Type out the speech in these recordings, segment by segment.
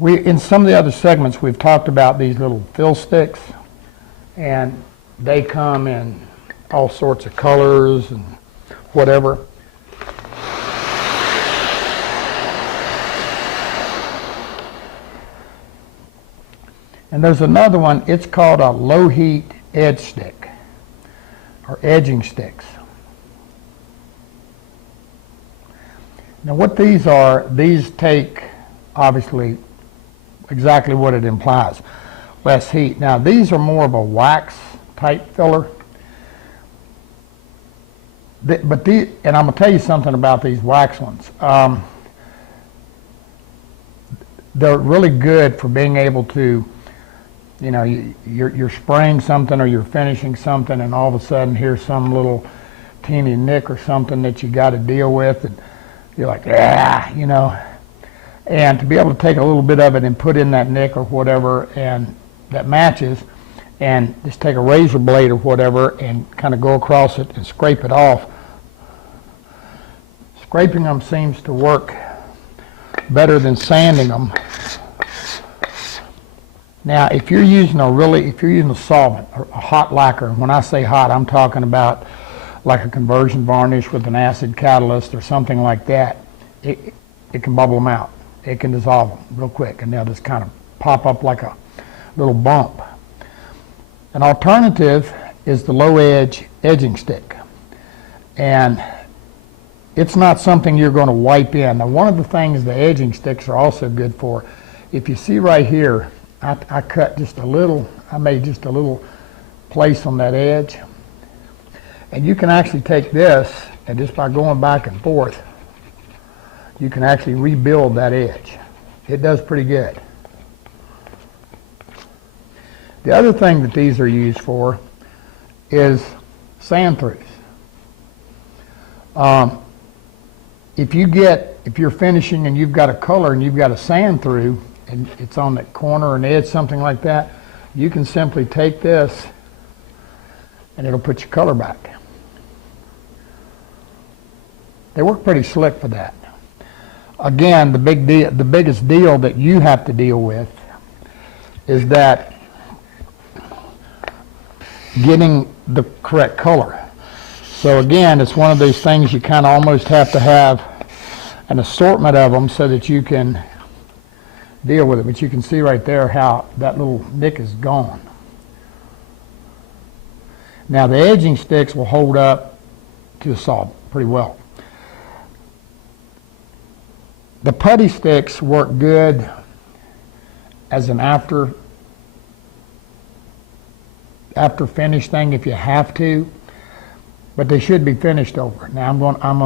In some of the other segments, we've talked about these little fill sticks, and they come in all sorts of colors and whatever. And there's another one, it's called a low heat edge stick, or edging sticks. Now what these are, these take, obviously, exactly what it implies, less heat. Now these are more of a wax type filler. And I'm going to tell you something about these wax ones. They're really good for being able to, you know, you're spraying something or you're finishing something, and all of a sudden here's some little teeny nick or something that you got to deal with, and you're like, yeah, you know. And to be able to take a little bit of it and put in that nick or whatever, and that matches, and just take a razor blade or whatever and kind of go across it and scrape it off. Scraping them seems to work better than sanding them. Now, if you're using a solvent, or a hot lacquer, when I say hot, I'm talking about like a conversion varnish with an acid catalyst or something like that, it can bubble them out. It can dissolve them real quick, and they'll just kind of pop up like a little bump. An alternative is the low edge edging stick, and it's not something you're going to wipe in. Now, one of the things the edging sticks are also good for, if you see right here, I cut just a little, I made just a little place on that edge, and you can actually take this, and just by going back and forth, you can actually rebuild that edge. It does pretty good. The other thing that these are used for is sand throughs. If you're finishing and you've got a color and you've got a sand through and it's on that corner or an edge, something like that, you can simply take this and it'll put your color back. They work pretty slick for that. Again, the biggest deal that you have to deal with is that getting the correct color. So again, it's one of those things you kind of almost have to have an assortment of them so that you can deal with it. But you can see right there how that little nick is gone. Now the edging sticks will hold up to a solvent pretty well. The putty sticks work good as an after finish thing if you have to, but they should be finished over. Now I'm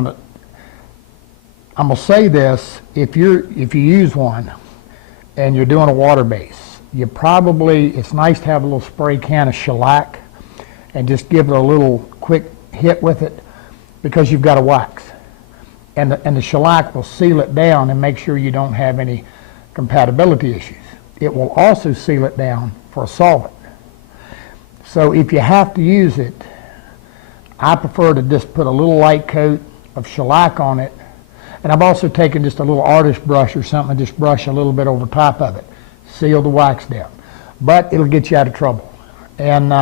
gonna say this: if you use one and you're doing a water base, it's nice to have a little spray can of shellac and just give it a little quick hit with it, because you've got a wax. And the shellac will seal it down and make sure you don't have any compatibility issues. It will also seal it down for a solvent. So if you have to use it, I prefer to just put a little light coat of shellac on it. And I've also taken just a little artist brush or something and just brush a little bit over top of it. Seal the wax down. But it'll get you out of trouble. And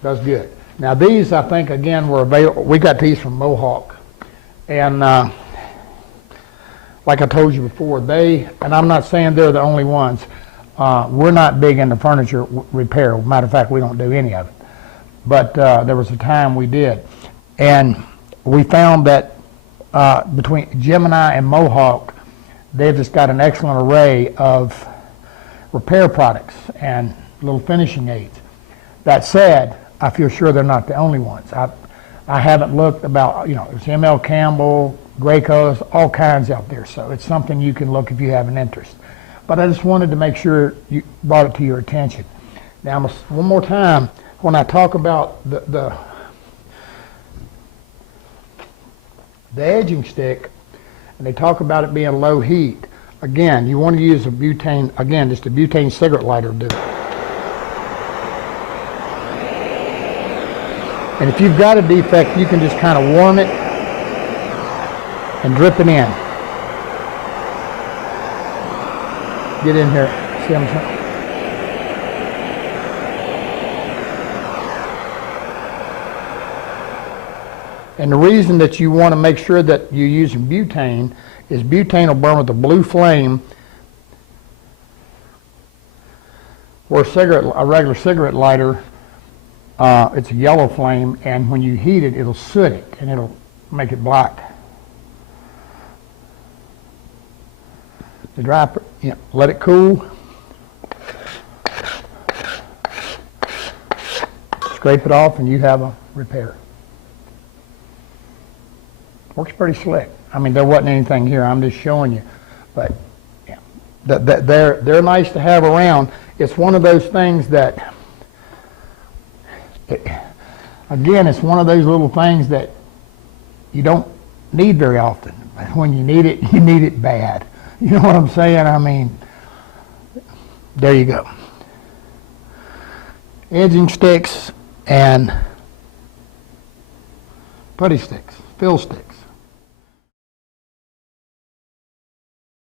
that's good. Now these, I think, again, were available. We got these from Mohawk. And like I told you before, and I'm not saying they're the only ones, we're not big into furniture repair. Matter of fact, we don't do any of it. But there was a time we did. And we found that between Gemini and Mohawk, they've just got an excellent array of repair products and little finishing aids. That said, I feel sure they're not the only ones. I haven't looked about, there's M.L. Campbell, Graco's, all kinds out there. So it's something you can look if you have an interest. But I just wanted to make sure you brought it to your attention. Now, one more time, when I talk about the edging stick, and they talk about it being low heat, again, you want to use a butane, just a butane cigarette lighter to do it. And if you've got a defect, you can just kind of warm it and drip it in. Get in here. See what I'm saying? And the reason that you want to make sure that you're using butane is butane will burn with a blue flame, where a regular cigarette lighter, it's a yellow flame, and when you heat it, it'll soot it, and it'll make it black. The dry, let it cool. Scrape it off, and you have a repair. Works pretty slick. I mean, there wasn't anything here. I'm just showing you, but yeah, they're nice to have around. It's one of those things that, again, it's one of those little things that you don't need very often. But when you need it bad. You know what I'm saying? I mean, there you go. Edging sticks and putty sticks, fill sticks.